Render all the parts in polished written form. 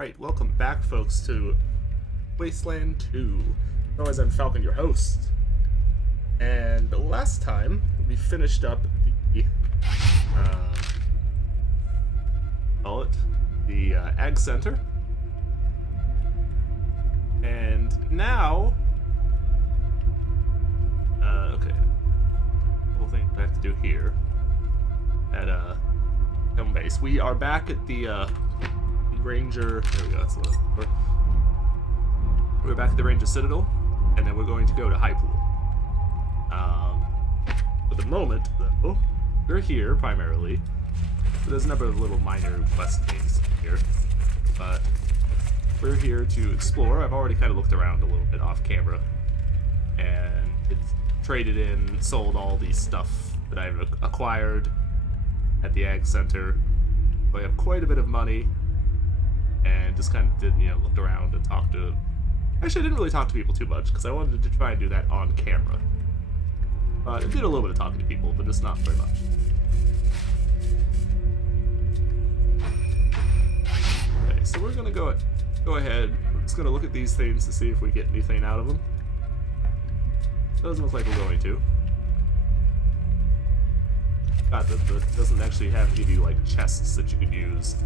Alright, welcome back, folks, to Wasteland 2. As I'm Falcon, your host. And last time, we finished up the, Ag Center. And now, okay, whole thing I have to do here at, home base. We are back at the, Ranger, there we go, that's what we're back at the Ranger Citadel, and then we're going to go to High Pool. For the moment, though, we're here primarily. So there's a number of little minor quest things here, but we're here to explore. I've already kind of looked around a little bit off camera, and it's traded in, sold all the stuff that I've acquired at the Ag Center. So I have quite a bit of money. And just kind of did, looked around and talked to... Actually, I didn't really talk to people too much, because I wanted to try and do that on camera. I did a little bit of talking to people, but just not very much. Okay, so we're gonna go ahead. We're just gonna look at these things to see if we get anything out of them. Doesn't look like we're going to. God, that doesn't actually give you, like, chests that you could use.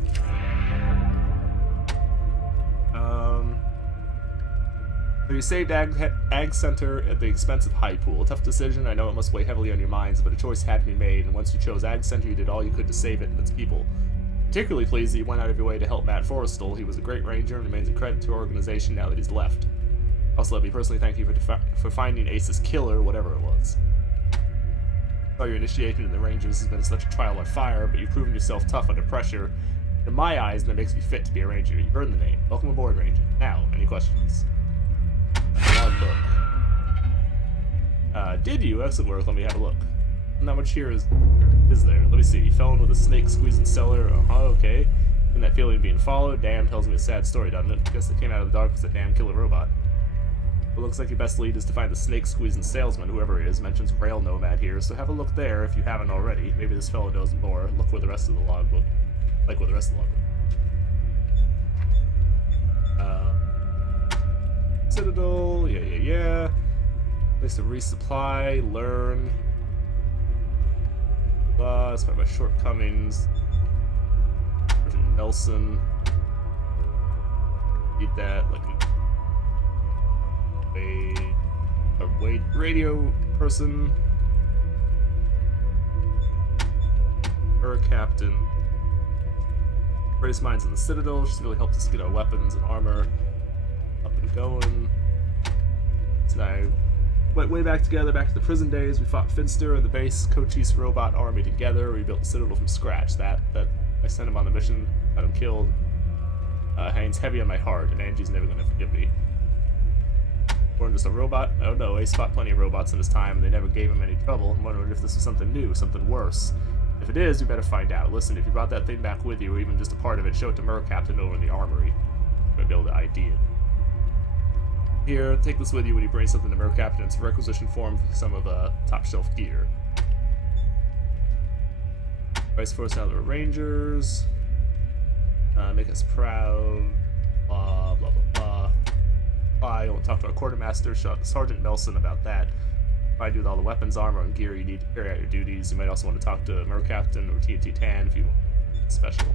So you saved Ag Center at the expense of High Pool. Tough decision, I know it must weigh heavily on your minds, but a choice had to be made, and once you chose Ag Center, you did all you could to save it and its people. Particularly pleased that you went out of your way to help Matt Forrestal. He was a great ranger and remains a credit to our organization now that he's left. Also, let me personally thank you for finding Ace's killer, whatever it was. While your initiation in the Rangers has been such a trial by fire, but you've proven yourself tough under pressure. In my eyes, that makes me fit to be a ranger. You've earned the name. Welcome aboard, Ranger. Now, any questions? Logbook. Did you? Excellent work. Let me have a look. Not much here is there. Let me see. You fell in with a snake squeezing cellar. Okay. And that feeling of being followed. Damn, tells me a sad story, doesn't it? Guess it came out of the dark with that damn killer robot. It looks like your best lead is to find the snake squeezing salesman, whoever he is. Mentions Rail Nomad here, so have a look there if you haven't already. Maybe this fellow knows more. Look with the rest of the logbook. Like with the rest of the logbook. Citadel, yeah. Place to resupply, learn. Despite my shortcomings. Sergeant Nelson. Need that, like a radio person. Her captain. Greatest minds in the Citadel. She's really helped us get our weapons and armor up and going. So now, went way back together, back to the prison days. We fought Finster and the base Cochise robot army together. We built the Citadel from scratch. That I sent him on the mission, got him killed. Hangs heavy on my heart, and Angie's never gonna forgive me. Or just a robot? Oh no, Ace fought plenty of robots in his time, and they never gave him any trouble. I'm wondering if this was something new, something worse. If it is, you better find out. Listen, if you brought that thing back with you, or even just a part of it, show it to Mer Captain over in the armory. I'm gonna be able to ID it. Here, take this with you when you bring something to Mer Captain. It's a requisition form for some of top shelf gear. Vice Force now the Rangers. Make us proud. Blah, blah, blah, blah. I won't talk to our quartermaster, Sergeant Nelson, about that. I do with all the weapons, armor, and gear you need to carry out your duties. You might also want to talk to Mer Captain or TNT Tan if you want special.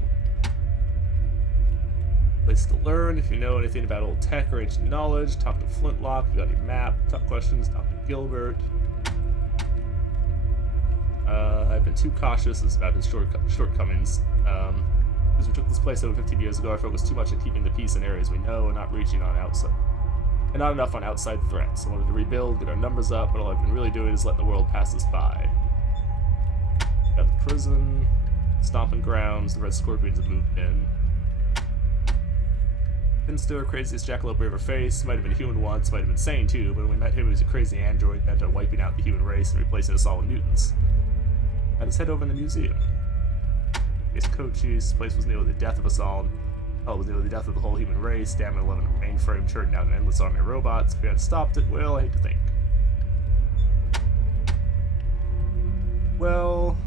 Place to learn. If you know anything about old tech or ancient knowledge, talk to Flintlock. If you got any map, tough questions, talk to Gilbert. I've been too cautious about his shortcomings. Because we took this place over 15 years ago, I focused too much on keeping the peace in areas we know and not reaching on outside. And not enough on outside threats. I wanted to rebuild, get our numbers up, but all I've been really doing is letting the world pass us by. Got the prison, stomping grounds, the Red Scorpions have moved in. Finster, craziest jackalope we ever faced. Might have been human once, might have been sane too, but when we met him, he was a crazy android bent on wiping out the human race and replacing us all with mutants. Let's head over in the museum. Case Cochise, place was nearly the death of us all. Oh, it was nearly the death of the whole human race. Damn it, 11 mainframe churning out an endless army of robots. If we hadn't stopped it, well, I hate to think. Well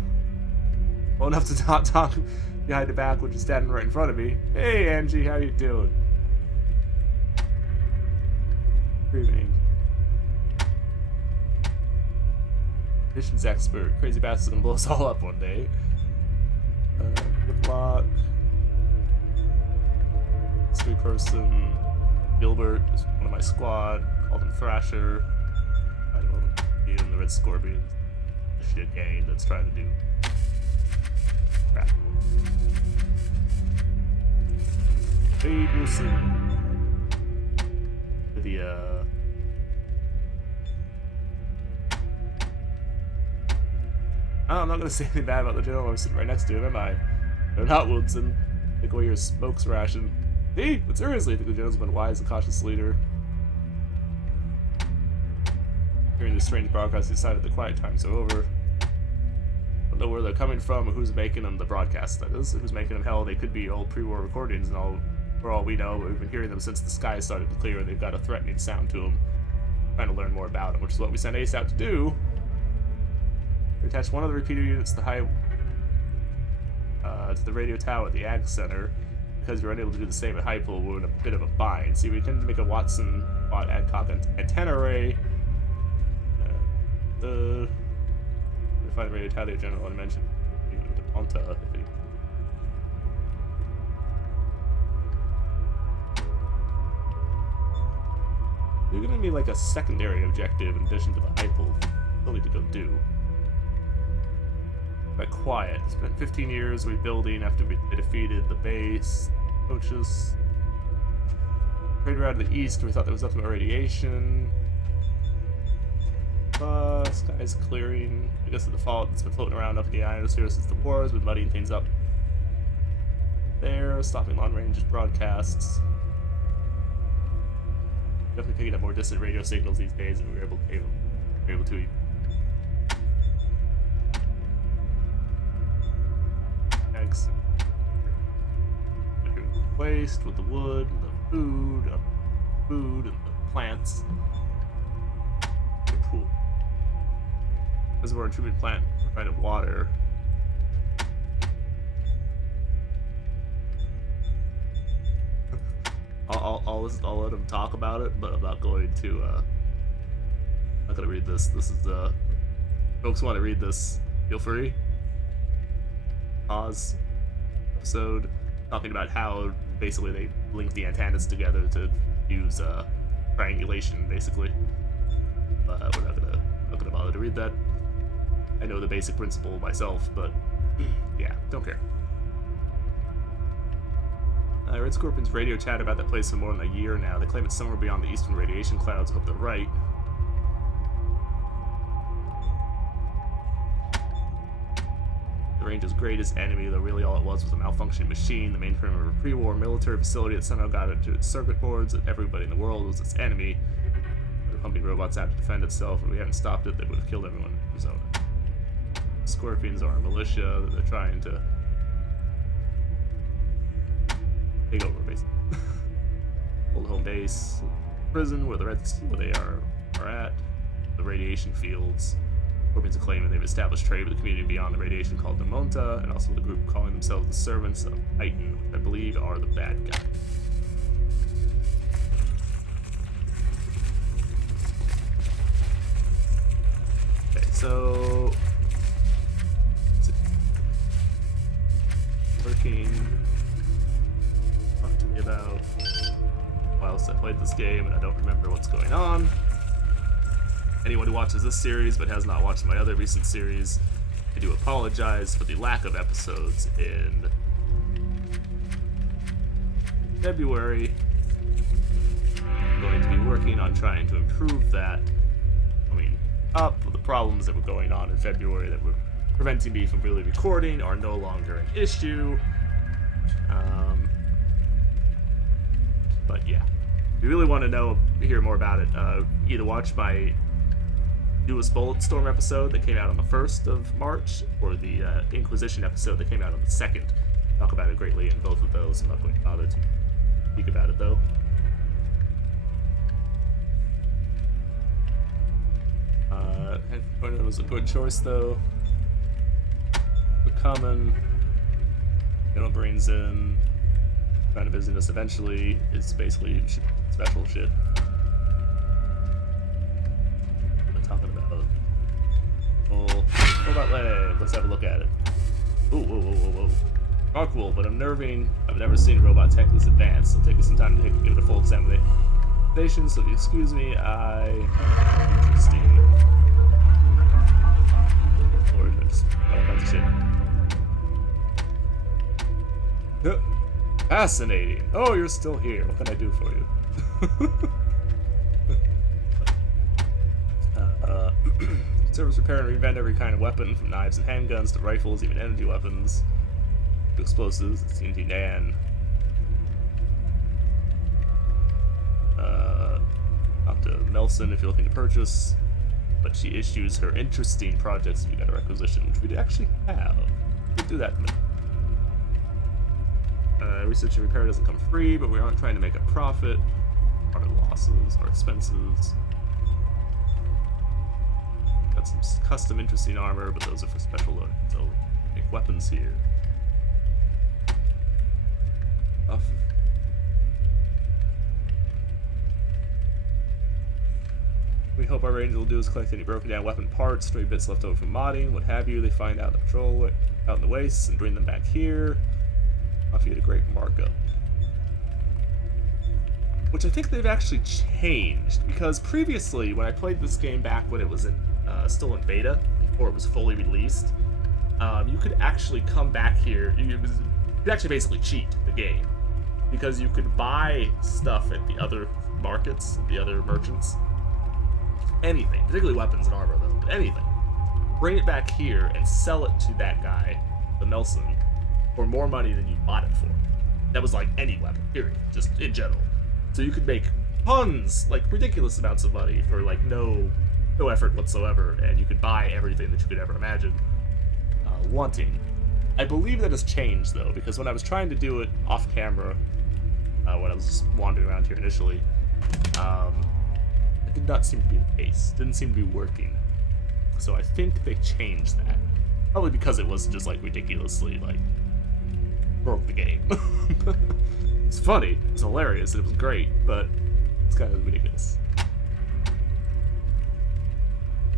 enough to not talk behind the back, which is standing right in front of me. Hey, Angie, how you doing? Screaming. Missions expert. Crazy bastard's gonna blow us all up one day. Good luck. 3-person. Gilbert is one of my squad. Called him Thrasher. I don't know. He and the Red Scorpions. The shit gang that's trying to do crap. Wade Wilson. The I'm not gonna say anything bad about the general. I'm sitting right next to him, am I? No, not Woodson. Take away your smokes ration. Hey, but seriously, I think the general's been a wise and cautious leader. Hearing the strange broadcast, he decided the quiet times are over. Don't know where they're coming from or who's making them. The broadcast, that is. Who's making them? Hell, they could be old pre-war recordings and all. For all we know, we've been hearing them since the sky started to clear and they've got a threatening sound to them. Trying to learn more about them, which is what we sent Ace out to do. We attached one of the repeater units to the radio tower at the Ag Center. Because we were unable to do the same at High Pool, we're in a bit of a bind. See, we intended to make a Watson bot adcock antenna array. We find the radio tower the general I mentioned. Even to Ponta, if it... There's gonna be like a secondary objective in addition to the High Pool. Still need to go do. But quiet. It's been 15 years rebuilding after we defeated the base. Coaches. Trader out of the east, we thought there was nothing but radiation. Sky's clearing. I guess the default that's been floating around up in the ionosphere since the war has been muddying things up. There, stopping long range broadcasts. Definitely picking up more distant radio signals these days, and we were able to waste with the wood and the food and the plants. Very cool. Reservoir and treatment plant provided water. I'll let him talk about it, but I'm not going to. I'm not gonna read this. This is folks want to read this. Feel free. Pause. Episode talking about how basically they link the antennas together to use triangulation, basically. But we're not gonna bother to read that. I know the basic principle myself, but yeah, don't care. Red Scorpion's radio chat about that place for more than a year now. They claim it's somewhere beyond the eastern radiation clouds. I hope they're right. The Ranger's greatest enemy, though really all it was a malfunctioning machine. The mainframe of a pre-war military facility that somehow got into its circuit boards, that everybody in the world was its enemy. The pumping robots had to defend itself, and we hadn't stopped it, they would have killed everyone in Arizona. The Scorpions are a militia that they're trying to take over, basically. Old home base, prison where they are at, the radiation fields. Scorpions are claiming they've established trade with the community beyond the radiation called the Monta, and also the group calling themselves the Servants of Titan, which I believe are the bad guys. Okay, so working. Talk to me about whilst I played this game and I don't remember what's going on. Anyone who watches this series but has not watched my other recent series, I do apologize for the lack of episodes in February. I'm going to be working on trying to improve that, coming up with the problems that were going on in February that were preventing me from really recording are no longer an issue. But yeah, if you really want to hear more about it, either watch my newest Bulletstorm episode that came out on the 1st of March, or the Inquisition episode that came out on the 2nd. Talk about it greatly in both of those. I'm not going to bother to speak about it though. Headquarters was a good choice though. We're coming. Get our brains in. Kind of busyness eventually is basically special shit. I'm talking about. Oh, robot leg. Let's have a look at it. Ooh, whoa, whoa, whoa, whoa. Oh, cool, but unnerving. I've never seen a robot tech this advanced. It'll take us some time to give it a full examination, so if you excuse me, Interesting. Lord, I just got all kinds of shit. Fascinating. Oh, you're still here. What can I do for you? Service repair and revend every kind of weapon, from knives and handguns to rifles, even energy weapons, to explosives, TNT Dan. Talk to Melson if you're looking to purchase, but she issues her interesting projects if you got a requisition, which we actually have. We'll do that in a minute. Research and repair doesn't come free, but we aren't trying to make a profit. Our losses, our expenses. Got some custom interesting armor, but those are for special loading. So make weapons here. Off. We hope our ranger will do is collect any broken down weapon parts, stray bits left over from modding, what have you. They find out in the patrol out in the wastes and bring them back here. Off you get a great markup. Which I think they've actually changed, because previously when I played this game back when it was still in beta, before it was fully released, you could actually come back here. You could actually basically cheat the game, because you could buy stuff at the other markets, the other merchants, anything, particularly weapons and armor though, but anything. Bring it back here and sell it to that guy, the Nelson, for more money than you bought it for. That was like any weapon, period, just in general. So you could make tons, like ridiculous amounts of money for like no effort whatsoever, and you could buy everything that you could ever imagine wanting. I believe that has changed though, because when I was trying to do it off camera, when I was just wandering around here initially, it did not seem to be the case. It didn't seem to be working. So I think they changed that. Probably because it was just like ridiculously like broke the game. It's funny, it's hilarious, it was great, but it's kind of ridiculous.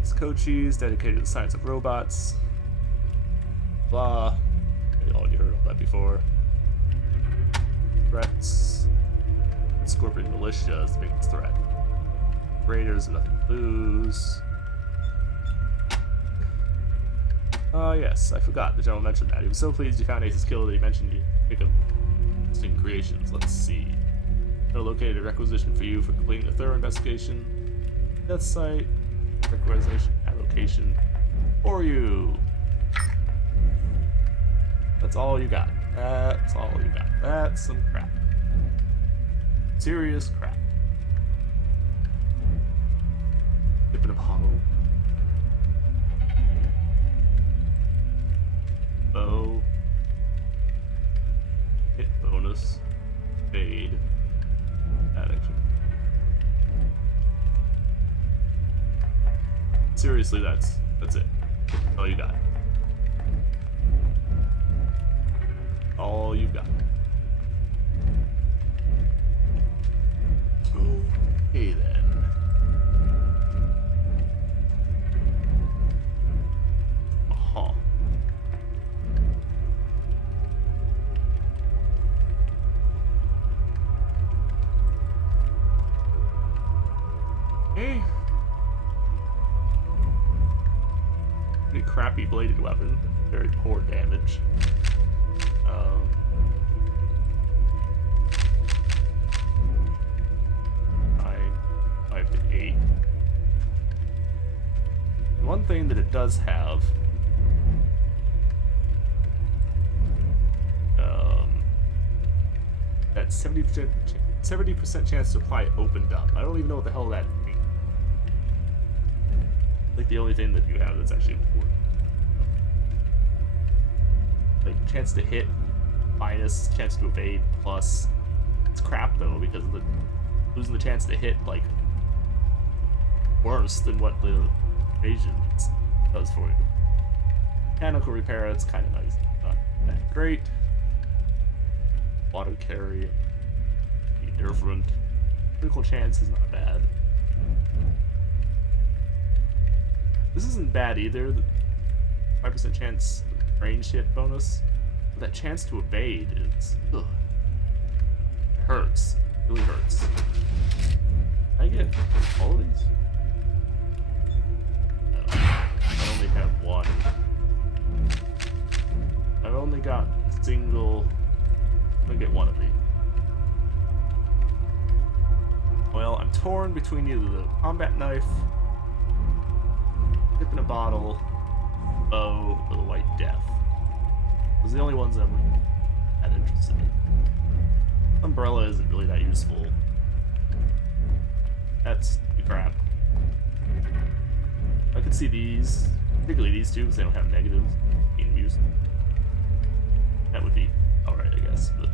This Cochise, dedicated to the science of robots. Blah. You already heard all that before. Threats. Scorpion Militia is the biggest threat. Raiders have nothing to lose. Yes, I forgot. The general mentioned that. He was so pleased you found Ace's killer that he mentioned you pick up interesting creations. Let's see. I located a requisition for you for completing a thorough investigation. Death site. Requisition allocation for you. That's all you got. That's all you got. That's some crap. Serious crap. Dip in a bottle. Bow. Hit bonus. Fade. That action. Seriously, that's it. That's all you got. All you got. Okay then. Uh-huh. Okay. Pretty crappy bladed weapon. Very poor damage. 5 to 8. One thing that it does have, that 70% chance to apply opened up. I don't even know what the hell that means. Like the only thing that you have that's actually important. Like chance to hit minus, chance to evade plus. It's crap though, because of losing the chance to hit like worse than what the evasion does for you. Mechanical repair, it's kind of nice, not that great. Water carry, different. Critical chance is not bad. This isn't bad either. The 5% chance range hit bonus. But that chance to evade is ugh. It hurts. It really hurts. Can I get all of these? No. I only have one. I've only got a single. I'm gonna get one of these. Well, I'm torn between either the combat knife, dip in a bottle, bow, or the white death. Those are the only ones I'm that interested in. Umbrella isn't really that useful. That's the crap. I could see these, particularly these two, because they don't have negatives being used. That would be alright, I guess, but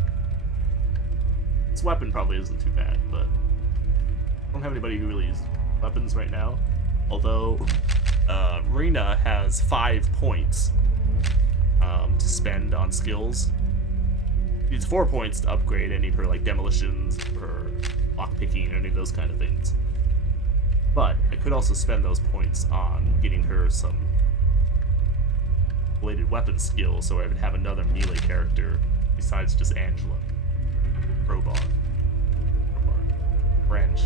this weapon probably isn't too bad, but I don't have anybody who really uses weapons right now. Although, Rena has 5 points to spend on skills. She needs 4 points to upgrade any of her like demolitions or lockpicking or any of those kind of things. But I could also spend those points on getting her some related weapon skills, so I would have another melee character besides just Angela. Crowbar. Wrench.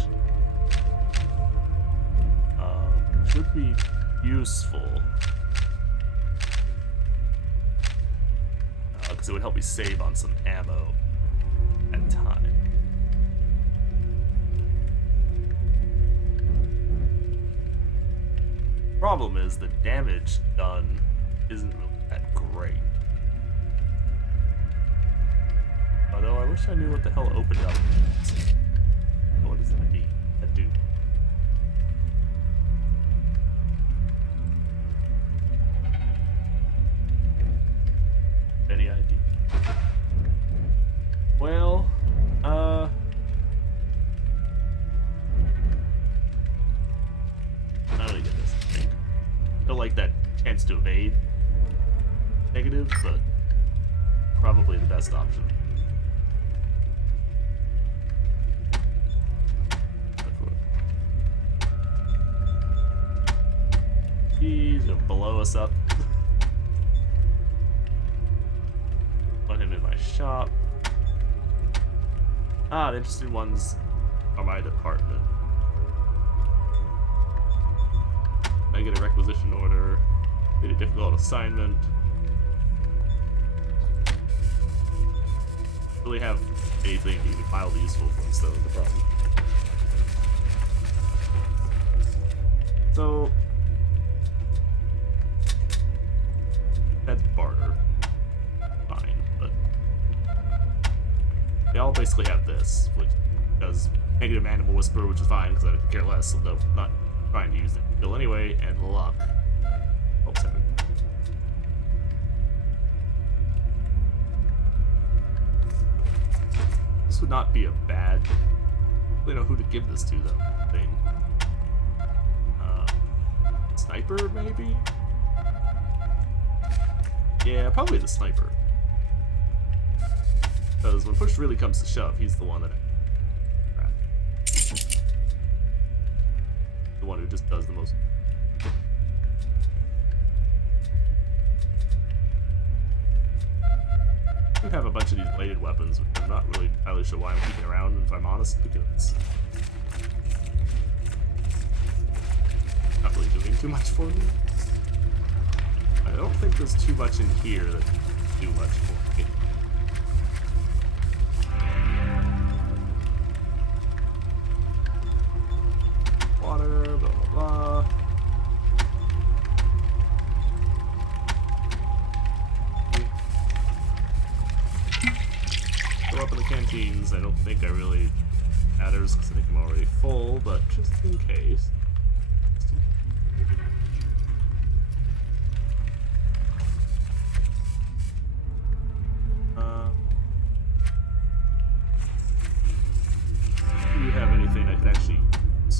Would be useful. Because it would help me save on some ammo and time. Problem is, the damage done isn't really that great. Although I wish I knew what the hell opened up. What does that mean? That do? Any idea? Well, how do I get this? I think. I don't like that chance to evade negative, but probably the best option. He's gonna blow us up. Put him in my shop. Ah, the interesting ones are my department. I get a requisition order. Did a difficult assignment. Really have anything to be mildly useful for us, though, is the problem. So that's barter. Fine, but they all basically have this, which does negative animal whisper, which is fine because I could care less, so no, not trying to use it. Kill anyway, and luck. Oh, sorry. This would not be a bad. I don't know who to give this to though. Thing. Sniper maybe. Yeah, probably the sniper. Because when push really comes to shove, he's the one that the one who just does the most. I have a bunch of these bladed weapons, which I'm not really entirely sure why I'm keeping around, if I'm honest, because not really doing too much for me. I don't think there's too much in here that do much for me. Water, blah blah blah. Go up in the canteens. I don't think I really matters because I think I'm already full, but just in case. Do you have anything I could actually use?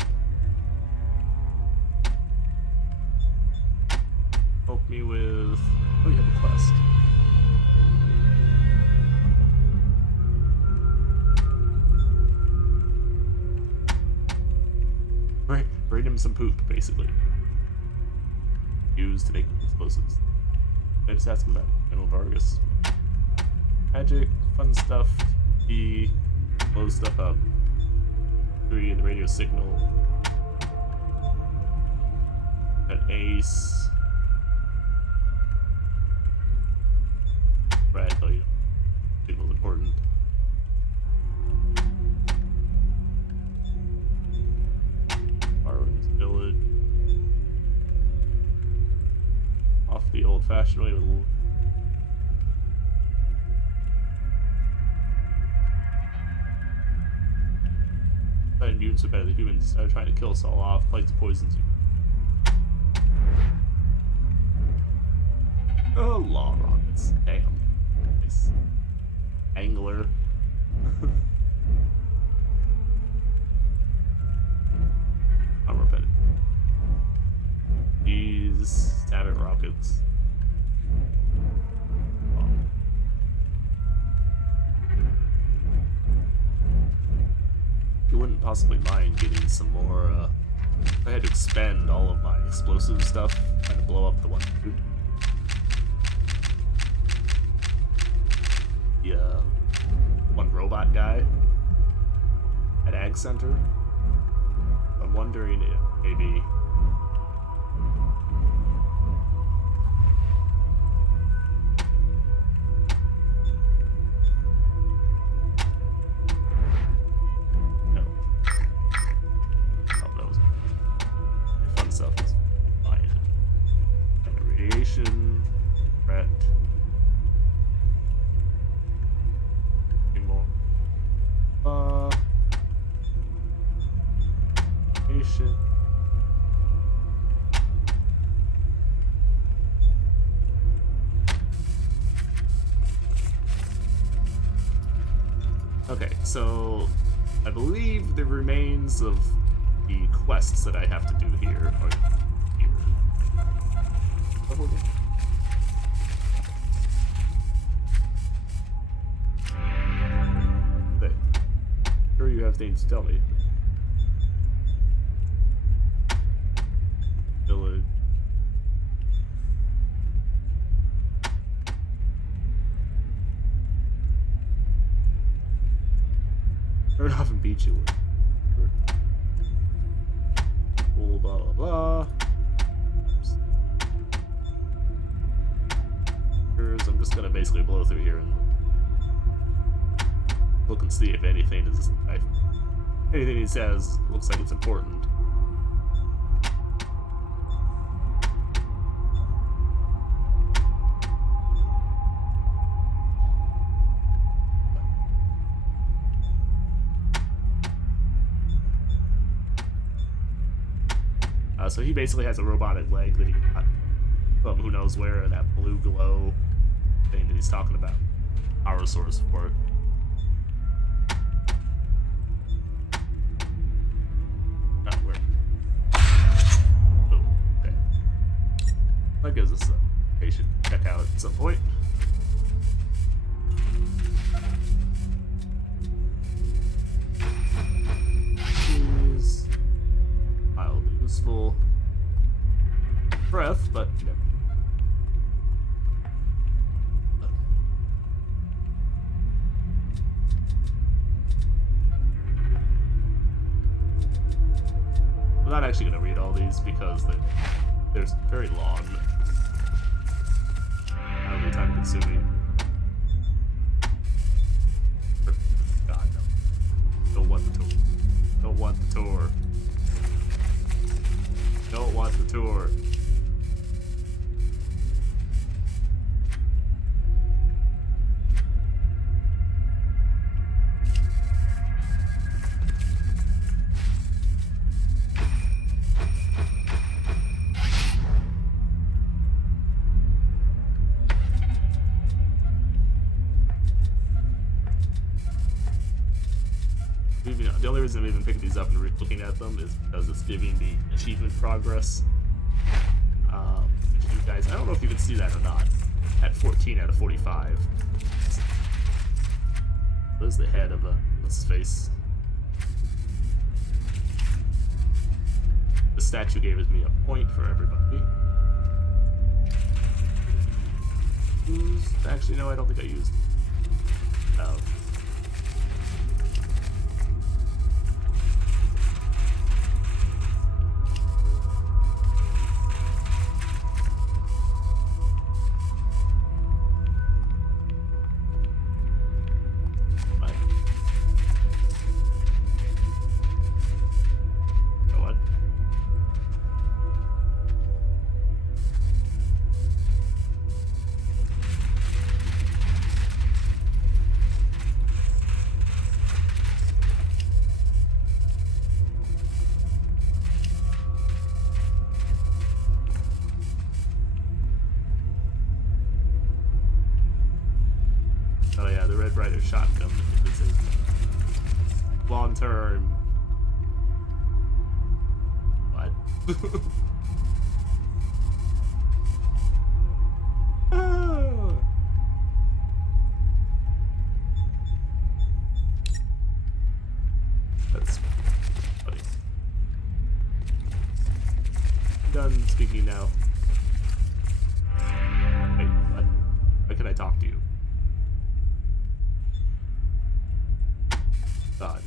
Help me with. Oh, you have a quest. Bring him some poop, basically. Used to make explosives. I just ask him about General Vargas. Magic, fun stuff. He blows stuff up. 3, the radio signal. An ace. Right, though, you know, signal's important. Arwen's village. Off the old-fashioned way with a little. Mutants are better than humans. Started trying to kill us all off. Plagues poisons you. Oh, law rockets. Damn. Nice. Angler. Armor petted. These stabbing rockets. You wouldn't possibly mind getting some more, I had to expend all of my explosive stuff trying to blow up the one dude. The, one robot guy at Ag Center. I'm wondering if maybe threat. Any more? Nation. Okay, so I believe the remains of the quests that I have to do here are here. Sure, you have things to tell me. Village. Turn off and beat you. Cool, blah blah blah. I'm just gonna basically blow through here and look and see if anything is anything he says looks like it's important. So he basically has a robotic leg that he got from who knows where, and that blue glow thing that he's talking about. Power source for it. Not where. Oh, okay. That gives us a location to check out at some point. Jeez. Mildly useful. Breath, but you know. I'm not actually going to read all these because they're very long. That'll be time consuming. God, no. Don't want the tour. Don't want the tour. Don't want the tour. The only reason I'm even picking these up and looking at them is because it's giving the achievement progress. You guys, I don't know if you can see that or not. At 14 out of 45. There's the head of what's his face? statue gave me a point for everybody. Actually, no, I don't think I used. Oh. Oh yeah, the Red Rider shotgun is a long-term. What? Oh. That's funny. I'm done speaking now. Wait, what? Why can I talk to you? God.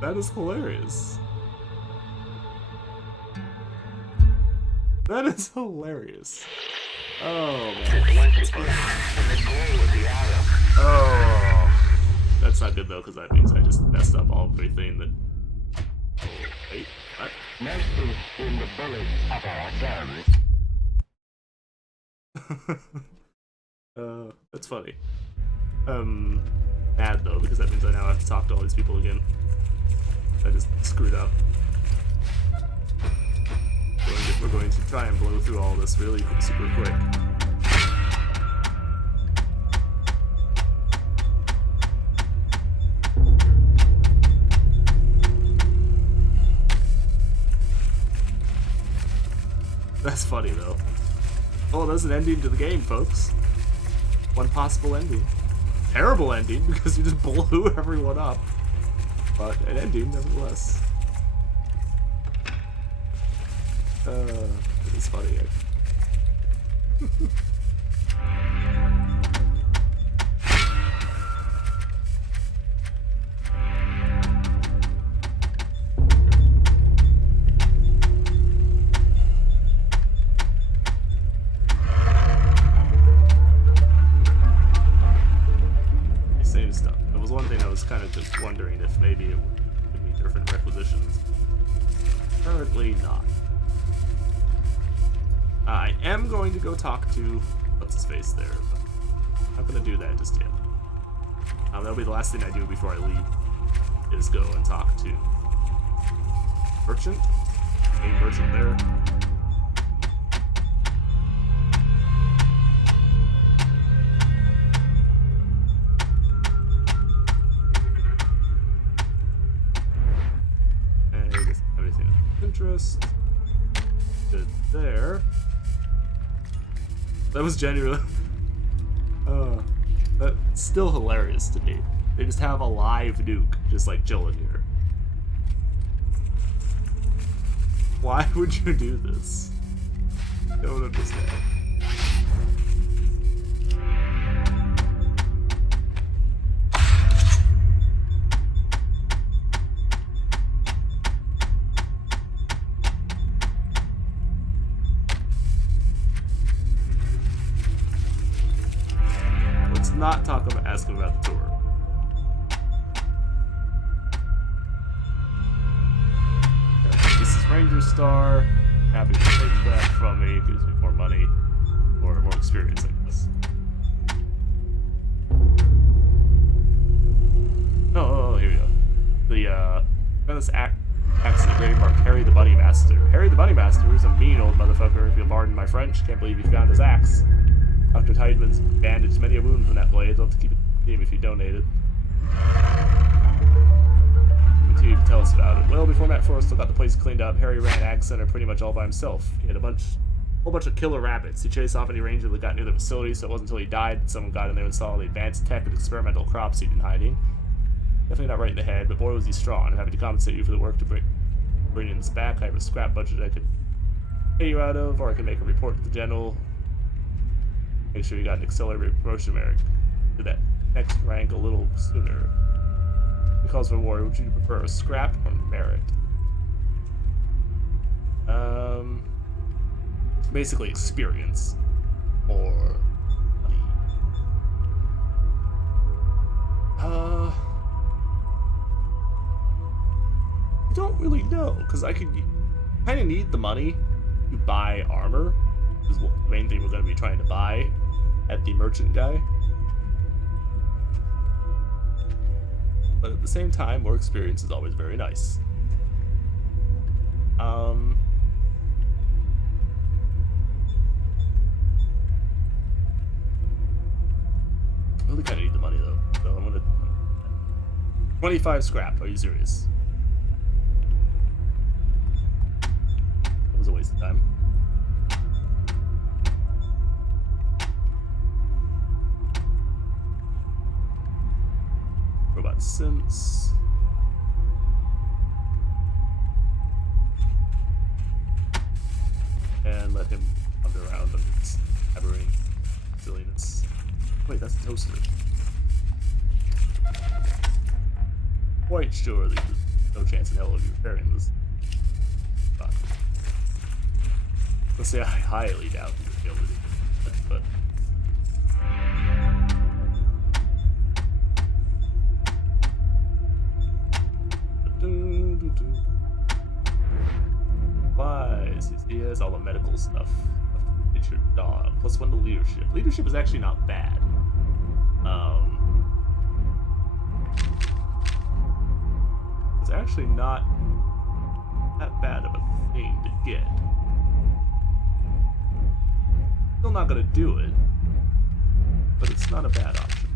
That is hilarious. That is hilarious. Oh, man. That's funny. Oh. That's not good, though, because that means I just messed up everything that... Wait, what? In the bullets of our guns. That's funny. Bad, though, because that means I now have to talk to all these people again. I just screwed up. We're going to try and blow through all this really super quick. That's funny, though. Oh, there's an ending to the game, folks. One possible ending. Terrible ending, because you just blew everyone up. But an ending, nevertheless. It is funny. Same stuff. That was one thing I was kind of just wondering if maybe it would be different requisitions. Currently not. I am going to go talk to what's his face there, but I'm not going to do that just yet. That'll be the last thing I do before I leave, is go and talk to Merchant, main merchant there. And everything of interest. Good there. That was genuine. That's still hilarious to me. They just have a live nuke just like chilling here. Why would you do this? I don't understand. Not ask him about the tour. This is Ranger Star. Happy to take that from me. Gives me more money. Or more experience, I guess. Oh, here we go. The, this axe the grave mark Harry the Bunny Master. Harry the Bunny Master is a mean old motherfucker, if you'll pardon my French. Can't believe he found his axe. Dr. Tideman's bandaged many a wound from that blade. I'd love to keep it to him if you donate it. Continue to tell us about it. Well, before Matt Forrest still got the place cleaned up, Harry ran Ag Center pretty much all by himself. He had a bunch whole bunch of killer rabbits. He chased off any ranger that got near the facility, so it wasn't until he died that someone got in there and saw the advanced tech and experimental crops he'd been hiding. Definitely not right in the head, but boy was he strong. I'm happy to compensate you for the work to bring this back. I have a scrap budget I could pay you out of, or I can make a report to the general. Make sure you got an accelerated promotion, Merrick. To that next rank a little sooner. Because for war, would you prefer a scrap or merit? Basically experience or money. I don't really know, because I could kind of need the money to buy armor. Is the main thing we're going to be trying to buy at the merchant guy. But at the same time, more experience is always very nice. Really kind of need the money though, so I'm gonna 25 scrap. Are you serious? That was a waste of time. Robot sense. And let him wander around on his aberrating silliness. Wait, that's the toaster. Quite sure there's no chance in hell of you repairing this. Let's say I highly doubt you would be able to do that, but why? He has all the medical stuff. It's your dog. +1 to leadership. Leadership is actually not bad. It's actually not that bad of a thing to get. Still not gonna do it, but it's not a bad option.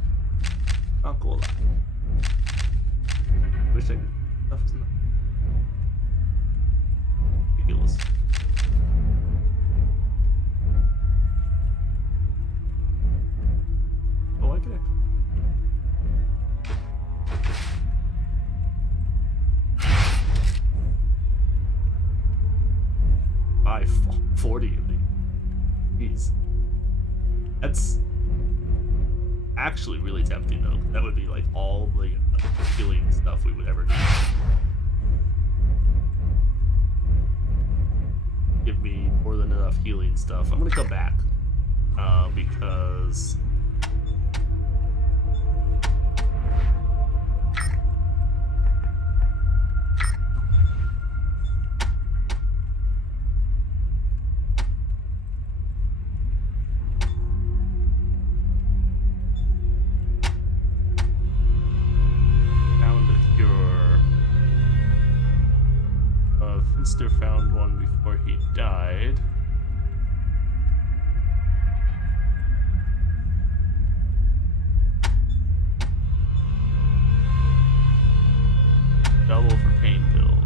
Not gonna lie. Wish I could. Stuff is not ridiculous. Oh, I can actually. Buy 40 of these. Jeez. That's actually really tempting though. That would be like all the healing stuff we would ever need. Give me more than enough healing stuff. I'm gonna come back because Finster found one before he died. Double for pain pill.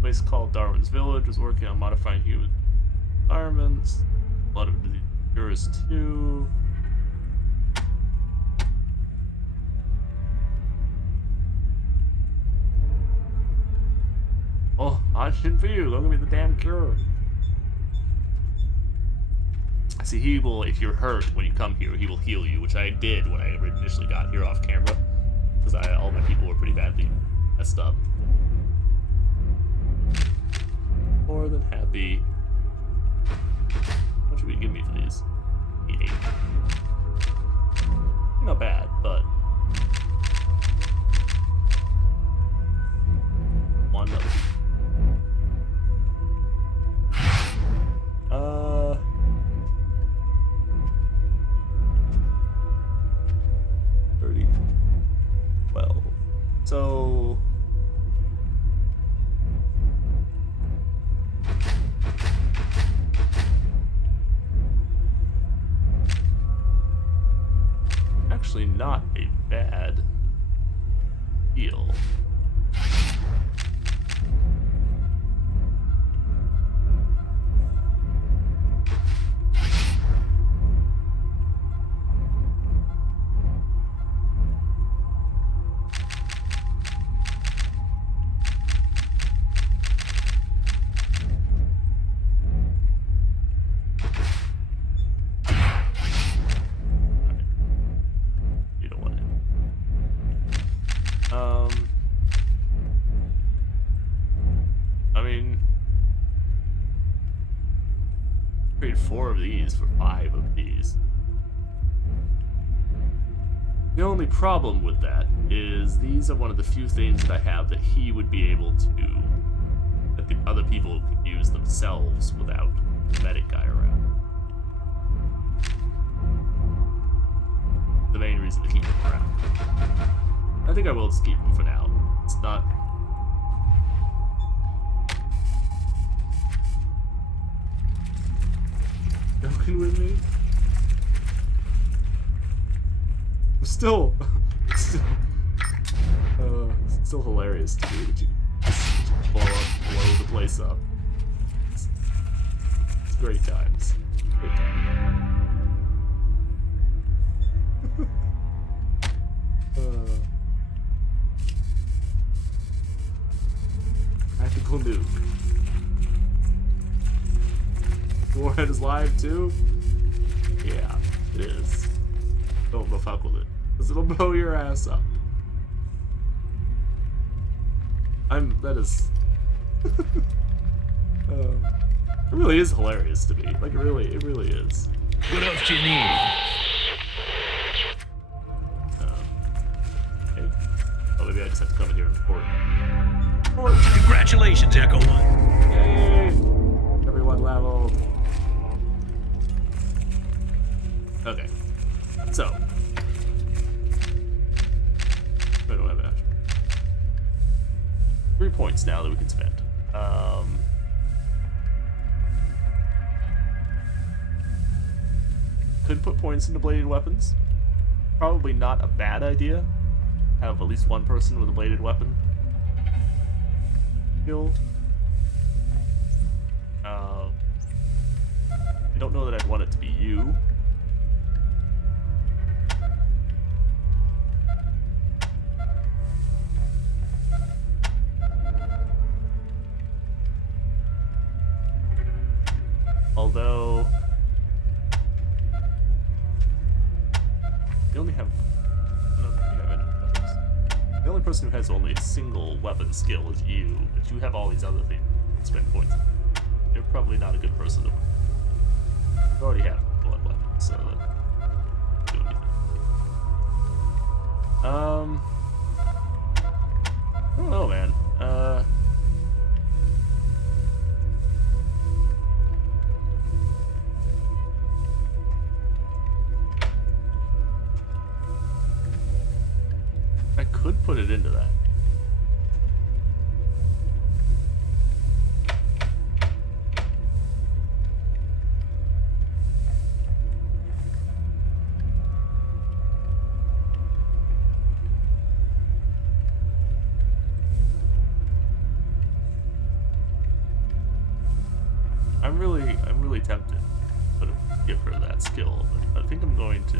Place called Darwin's Village was working on modifying human environments. A lot of disease cures too. Oh, audition for you. Go give me the damn cure. See, he will, if you're hurt when you come here, he will heal you, which I did when I initially got here off camera. Because all my people were pretty badly messed up. More than happy. What should we give me for these? 8. Not bad, but one other. 30, 12. So actually not a bad deal. I mean, trade 4 of these for 5 of these. The only problem with that is these are one of the few things that I have that he would be able to, that the other people could use themselves without the medic guy around. The main reason to keep him around. I think I will just keep him for now. It's not... Joking with me? I'm still hilarious to me that you blow the place up. It's great times. Great times. Tactical nuke. Warhead is live too? Yeah, it is. Don't go fuck with it, because it'll blow your ass up. That is... it really is hilarious to me. Like, it really is. What else do you need? Okay. Oh, maybe I just have to come in here and report. Congratulations, Echo 1. Yay! Everyone leveled. Okay. So. I don't have ash. 3 points now that we can spend. Could put points into bladed weapons. Probably not a bad idea. Have at least one person with a bladed weapon. Skill. I don't know that I'd want it to be you. Although you only have the only person who has only a single weapon skill is you, but you have all these other things to spend points on. You're probably not a good person to you already have blood weapons, so that doesn't do anything. I don't know, man. I could put it into that. I'm really tempted to give her that skill, but I think I'm going to.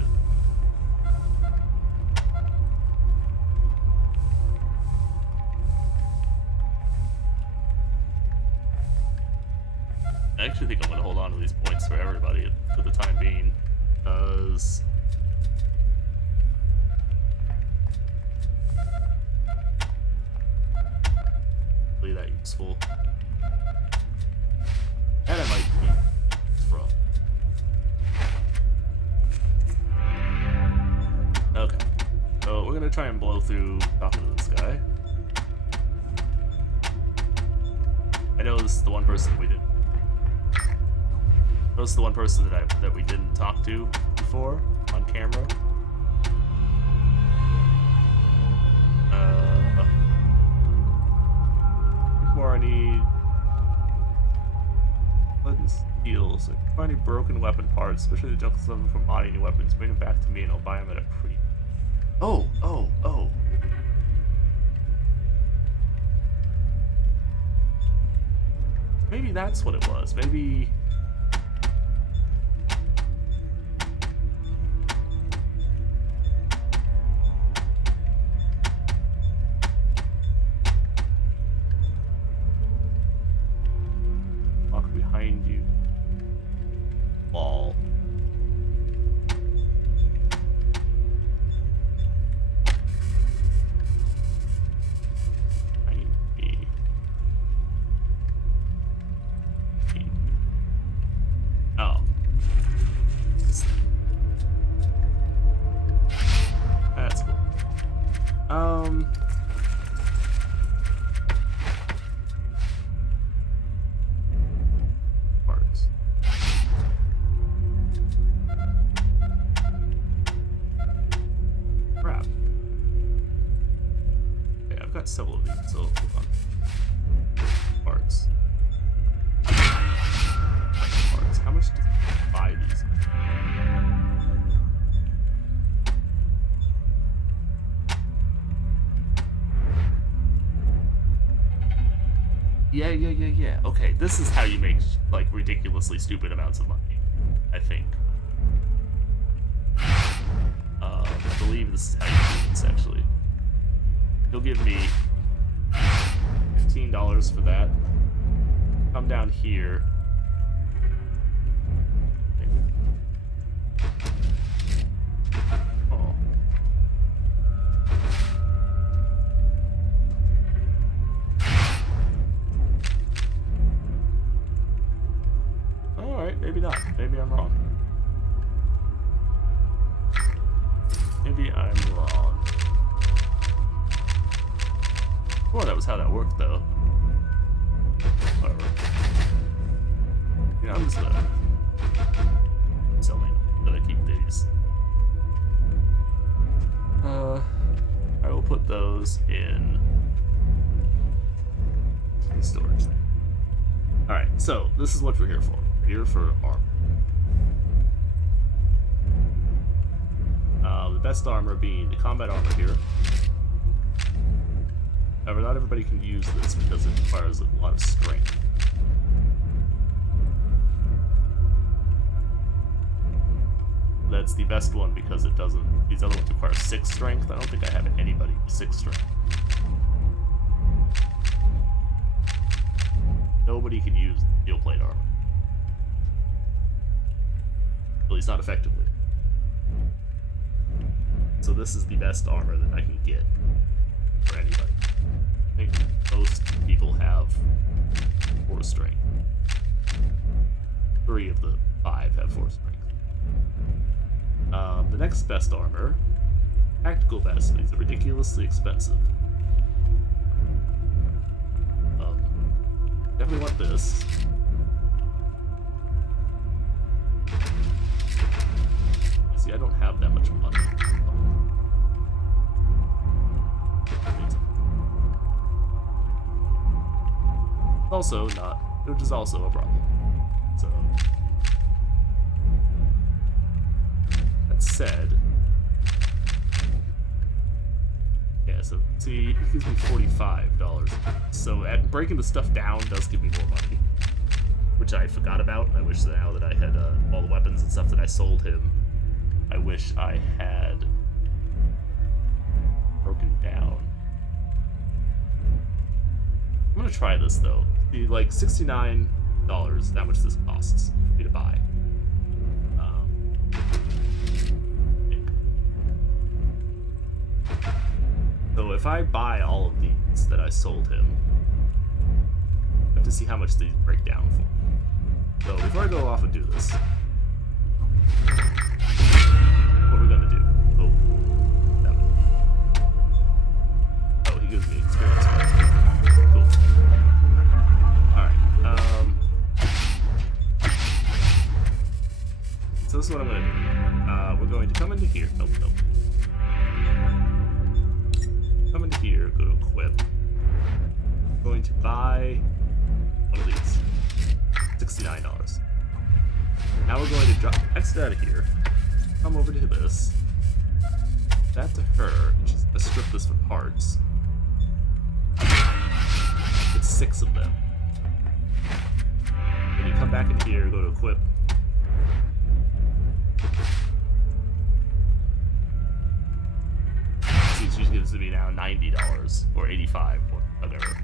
I actually think I'm going to hold on to these points for everybody for the time being, because really that useful. And I might be from. Okay. So we're gonna try and blow through talking to this guy. I know this is the one person we didn't. This is the one person that we didn't talk to before on camera. More I need. Steel. So if you find any broken weapon parts, especially the junk stuff from modding new weapons, bring them back to me and I'll buy them at a premium. Oh. Maybe that's what it was. Maybe. Behind you. Wall. Behind me. Yeah. Okay, this is how you make, like, ridiculously stupid amounts of money, I think. I believe this is how you do this, actually. He'll give me $15 for that. Come down here. Oh. Alright, maybe not. Maybe I'm wrong. Maybe I'm wrong. Oh, that was how that worked, though. Whatever. You know, I'm just gonna sell me that I keep these. I will put those in storage. Alright, so this is what we're here for. We're here for armor. The best armor being the combat armor here. However, not everybody can use this because it requires a lot of strength. That's the best one because it doesn't. These other ones require 6 strength. I don't think I have anybody with 6 strength. Nobody can use steel plate armor. At least not effectively. So this is the best armor that I can get for anybody. I think most people have 4 strength. 3 of the 5 have 4 strength. The next best armor, tactical vest, is ridiculously expensive. Definitely want this. See, I don't have that much money. Also not, which is also a problem. So, that said, yeah, so see, it gives me $45. So at breaking the stuff down does give me more money, which I forgot about. I wish that now that I had all the weapons and stuff that I sold him, I wish I had broken down. I'm gonna try this though. See, like $69, that much this costs for me to buy. So if I buy all of these that I sold him, I have to see how much these break down for. So before I go off and do this, what we're gonna do? Oh, damn it. Oh, he gives me experience points. Cool. Alright, so this is what I'm gonna do. We're going to come into here. Nope. Come into here, go to equip. I'm going to buy one of these. $69. Now we're going to exit out of here. Come over to this. That to her, and she's gonna strip this for parts. It's 6 of them. Then you come back in here, go to equip. See, she gives me now $90 or $85 or whatever.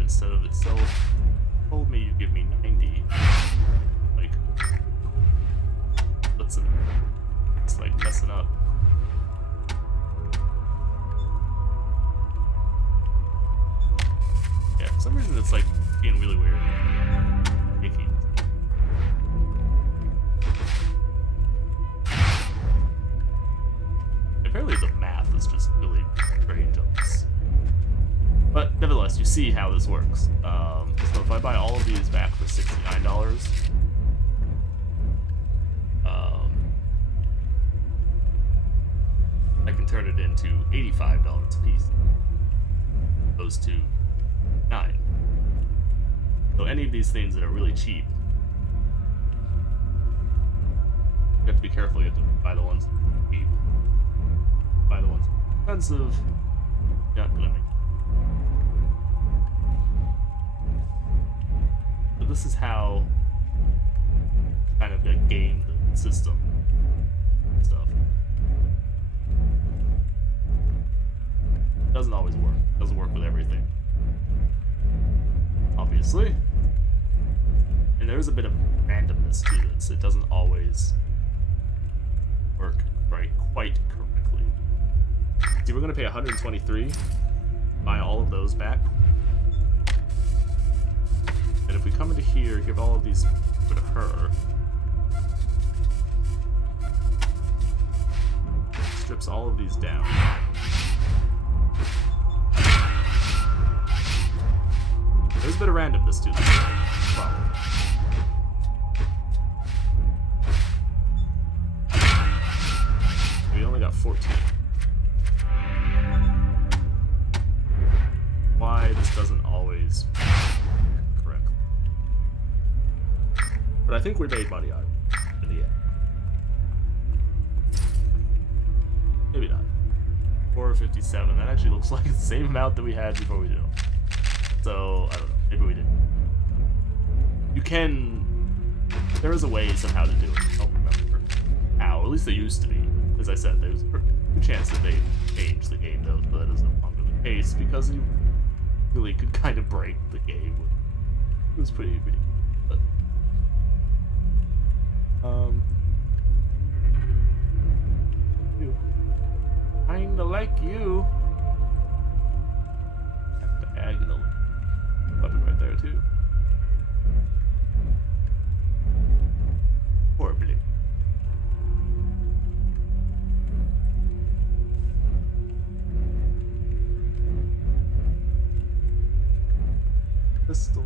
Instead of itself, told me you give me 90. Like, listen, it's like messing up. Yeah, for some reason it's like being really weird. Icky. Apparently the math is just really strange on this. But nevertheless, you see how this works. So if I buy all of these back for $69, I can turn it into $85 a piece. Those two, $9. So any of these things that are really cheap, you have to be careful. You have to buy the ones cheap. Buy the ones expensive. You're not gonna make. So this is how kind of like game the system stuff. Doesn't always work. Doesn't work with everything, obviously. And there's a bit of randomness to this. It doesn't always work quite correctly. See, we're gonna pay 123, buy all of those back. And if we come into here, give all of these to her, strips all of these down. There's a bit of randomness to this problem. We only got 14. Why this doesn't always correct. But I think we made money on it in the end. Maybe not. 457. That actually looks like the same amount that we had before we did it. So, I don't know. Maybe we didn't. You can... There is a way somehow to do it. I don't remember how. At least there used to be. As I said, there's a good chance that they changed the game, though, but that is no longer the case, because you really could kind of break the game. It was pretty ridiculous. But, kinda like you. Diagonally. Button right there too. Horribly. Pistol.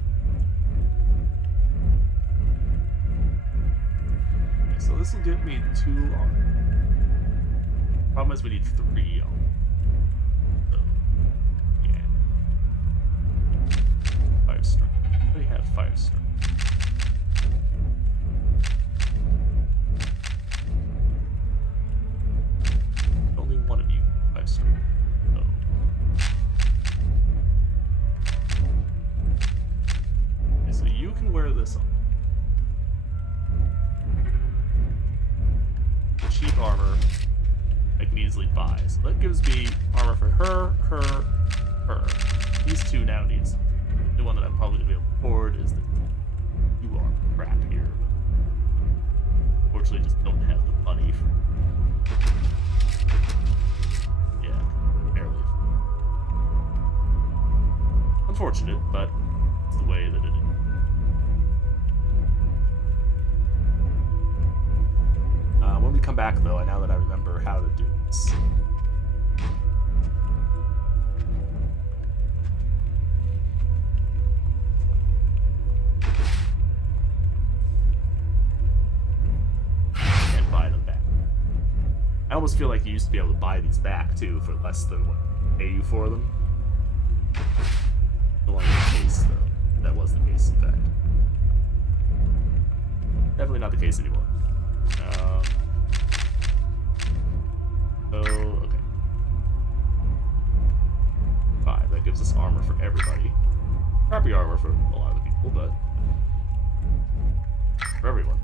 Okay, so this will give me 2 on. Problem is we need 3 on. So, yeah. 5 strength. We have 5 strength. Only one of you 5 strength. So. Okay, so you can wear this on. Cheap armor I can easily buy. So that gives me armor for her. These 2 now needs. The one that I'm probably gonna be able to afford is the 2 armor crap here. But unfortunately, just don't have the money for. Yeah, barely. Unfortunate, but it's the way that it is. When we come back, though, now that I remember how to do this. Can't buy them back. I almost feel like you used to be able to buy these back, too, for less than what they pay you for them. No longer the case, though. That was the case, in fact. Definitely not the case anymore. Okay. 5. That gives us armor for everybody. Crappy armor for a lot of the people, but for everyone.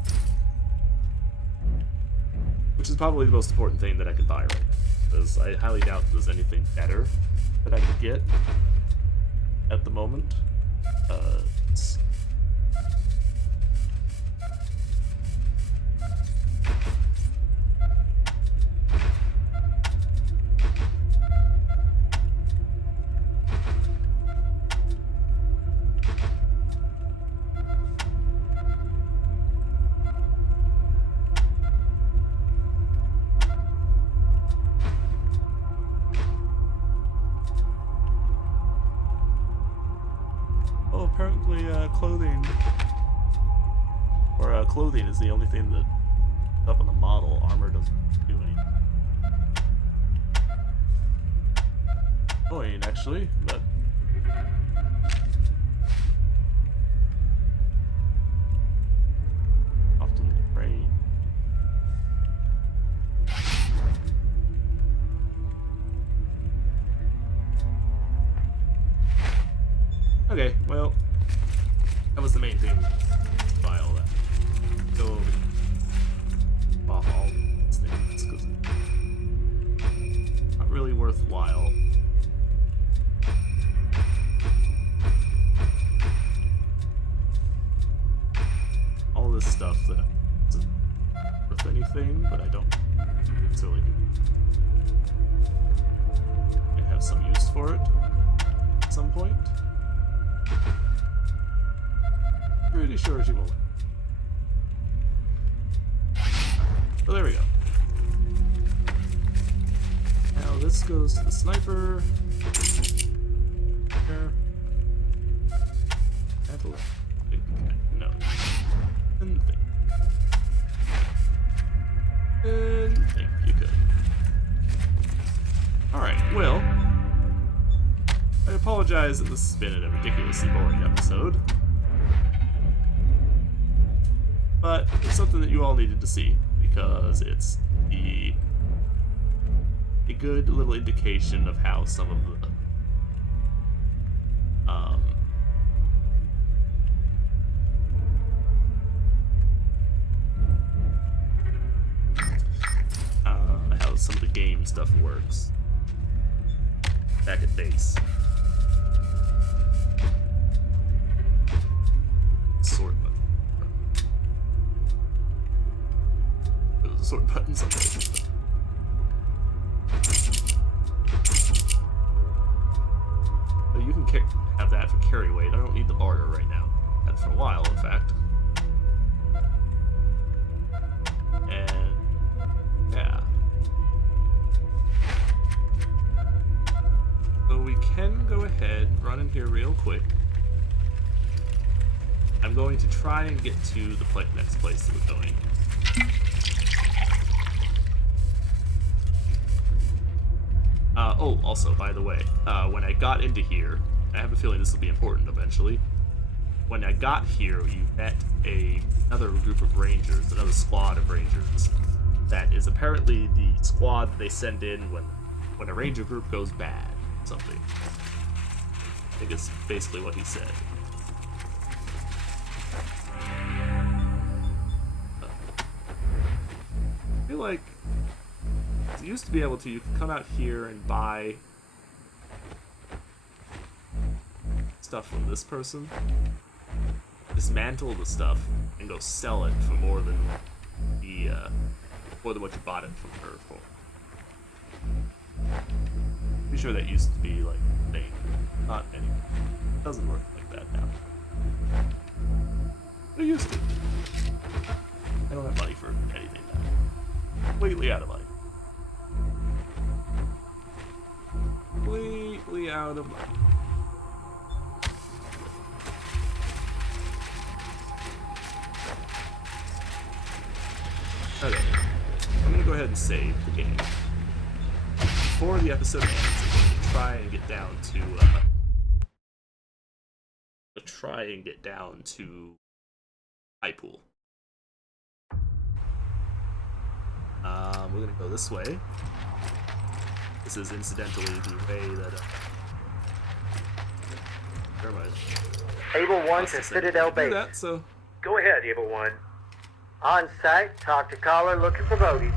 Which is probably the most important thing that I can buy right now. Because I highly doubt there's anything better that I could get at the moment. Apparently, clothing is the only thing that up on the model. Armor doesn't do anything. Annoying, actually, but painting, buy all that. Go over off all these things because it's not really worthwhile. All this stuff that isn't worth anything, but I don't necessarily have some use for it at some point. Pretty sure she will. So there we go. Now this goes to the sniper. There. That'll no. And think. And think you could. Alright, well. I apologize that this has been a ridiculously boring episode. But it's something that you all needed to see, because it's a good little indication of how some of the how some of the game stuff works back at base. Sort button. There's a sort button somewhere. So you can have that for carry weight. I don't need the barter right now. Had for a while, in fact. And yeah. So we can go ahead and run in here real quick. I'm going to try and get to the next place that we're going. Oh, also, by the way, when I got into here, I have a feeling this will be important eventually. When I got here, you met another group of rangers, another squad of rangers, that is apparently the squad that they send in when a ranger group goes bad, something. I think it's basically what he said. I feel like you used to be able to, you could come out here and buy stuff from this person, dismantle the stuff, and go sell it for more than what you bought it from her for. Pretty sure that used to be like a thing. Not anymore. It doesn't work like that now. It used to. I don't have money for anything now. Completely out of money. Completely out of money. Okay. I'm gonna go ahead and save the game. Before the episode ends, I'm going to try and get down to high pool. We're gonna go this way. This is incidentally the way that never mind. Able 1 to Citadel base. That, so go ahead, Able 1. On site, talk to caller looking for bogeys.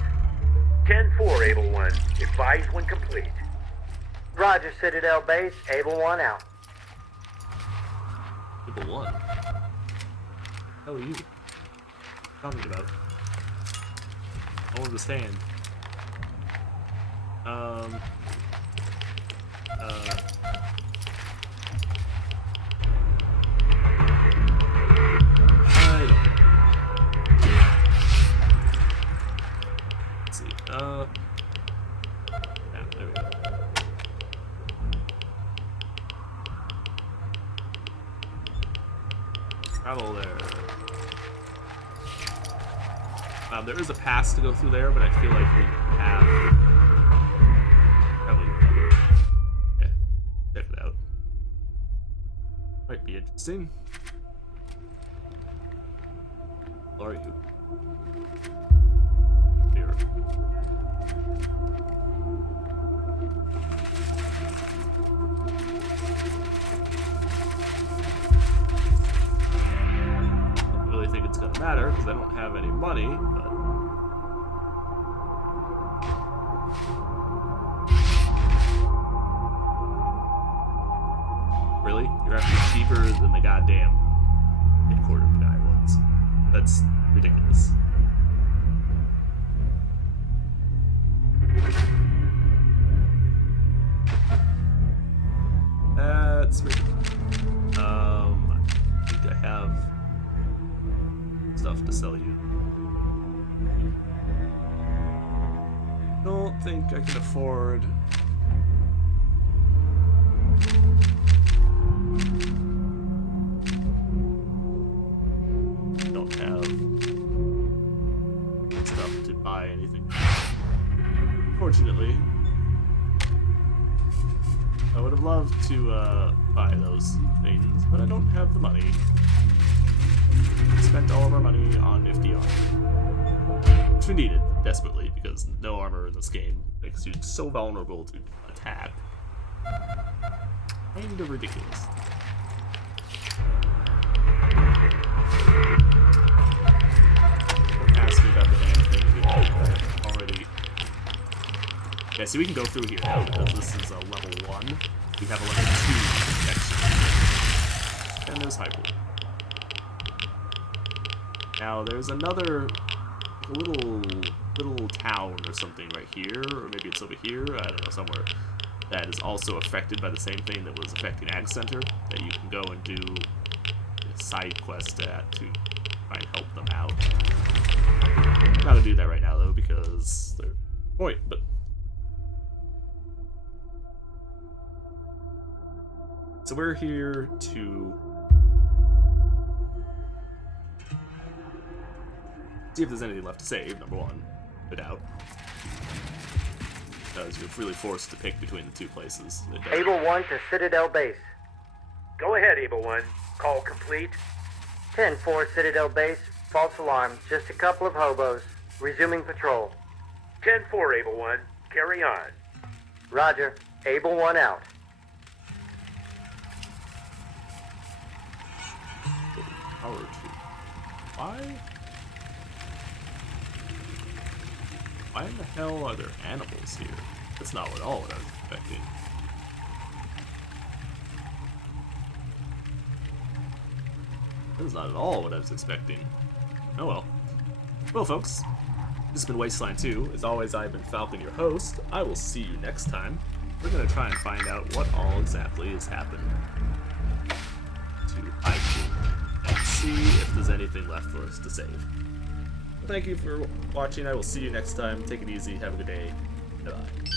10-4, Able 1. Advise when complete. Roger, Citadel base. Able 1 out. Able 1? How are you talking about? I don't understand. Let's see. Yeah, there we go. Travel there. There is a pass to go through there, but I feel like we have probably check it out. Might be interesting. Where are you? Here. doesn't matter because I don't have any money, but... Really? You're actually cheaper than the goddamn headquarter guy was. That's ridiculous. That's ridiculous. I think I have stuff to sell you. Don't think I can afford. Don't have stuff to buy anything. Fortunately, I would have loved to buy those things, but I don't have the money. We spent all of our money on nifty armor, which we needed desperately because no armor in this game makes you so vulnerable to attack. Kinda ridiculous. Don't ask me about the damn thing again. Already. Yeah, see, we can go through here now because this is a level 1. We have a level 2 section. And there's Hyper. Now, there's another little town or something right here, or maybe it's over here, I don't know, somewhere, that is also affected by the same thing that was affecting Ag Center, that you can go and do a side quest at to try and help them out. I'm not gonna do that right now, though, because they're... Point, but... So we're here to see if there's anything left to save, number one. Put out. Because you're really forced to pick between the two places. Able 1 to Citadel base. Go ahead, Able 1. Call complete. 10-4 Citadel base. False alarm. Just a couple of hobos. Resuming patrol. 10-4, Able 1. Carry on. Roger. Able 1 out. Power tree. Why in the hell are there animals here? That's not at all what I was expecting. That is not at all what I was expecting. Oh well. Well, folks, this has been Wasteland 2. As always, I've been Falcon, your host. I will see you next time. We're going to try and find out what all exactly has happened to Iku and see if there's anything left for us to save. Thank you for watching. I will see you next time. Take it easy. Have a good day. Goodbye.